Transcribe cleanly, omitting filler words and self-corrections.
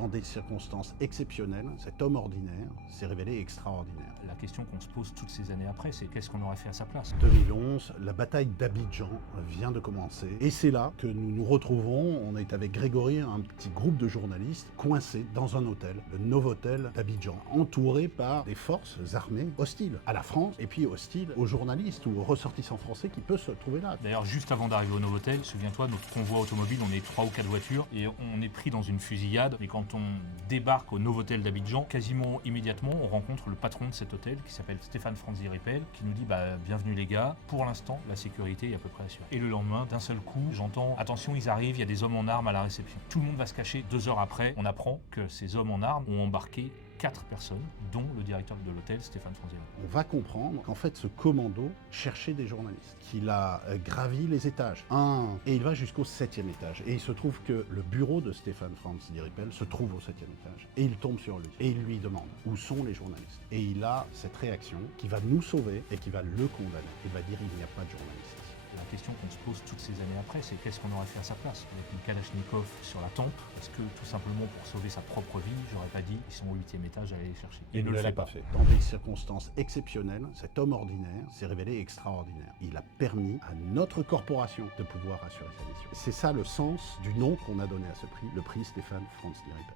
Dans des circonstances exceptionnelles, cet homme ordinaire s'est révélé extraordinaire. La question qu'on se pose toutes ces années après, c'est qu'est-ce qu'on aurait fait à sa place? 2011, la bataille d'Abidjan vient de commencer. Et c'est là que nous nous retrouvons. On est avec Grégory, un petit groupe de journalistes, coincés dans un hôtel, le Novotel d'Abidjan, entourés par des forces armées hostiles à la France et puis hostiles aux journalistes ou aux ressortissants français qui peuvent se trouver là. D'ailleurs, juste avant d'arriver au Novotel, souviens-toi, notre convoi automobile, on est 3 ou 4 voitures et on est pris dans une fusillade. Et quand on débarque au Novotel d'Abidjan, quasiment immédiatement, on rencontre le patron de cet hôtel qui s'appelle Stéphane Franzi Ripel, qui nous dit bienvenue les gars, pour l'instant, la sécurité est à peu près assurée. Et le lendemain, d'un seul coup, j'entends attention, ils arrivent, il y a des hommes en armes à la réception. Tout le monde va se cacher. 2 heures après, on apprend que ces hommes en armes ont embarqué 4 personnes, dont le directeur de l'hôtel, Stéphane Franzi Ripel. On va comprendre qu'en fait, ce commando cherchait des journalistes, qu'il a gravi les étages, et il va jusqu'au 7e étage. Et il se trouve que le bureau de Stéphane Franzi Ripel se trouve au 7e étage. Et il tombe sur lui. Et il lui demande où sont les journalistes. Et il a cette réaction qui va nous sauver et qui va le condamner. Il va dire il n'y a pas de journalistes. La question qu'on se pose toutes ces années après, c'est qu'est-ce qu'on aurait fait à sa place? Avec une Kalachnikov sur la tempe, est-ce que tout simplement pour sauver sa propre vie, j'aurais pas dit ils sont au 8e étage, allez les chercher? Il ne l'a pas fait. Dans des circonstances exceptionnelles, cet homme ordinaire s'est révélé extraordinaire. Il a permis à notre corporation de pouvoir assurer sa mission. C'est ça le sens du nom qu'on a donné à ce prix, le prix Stéphane Franzi Ripel.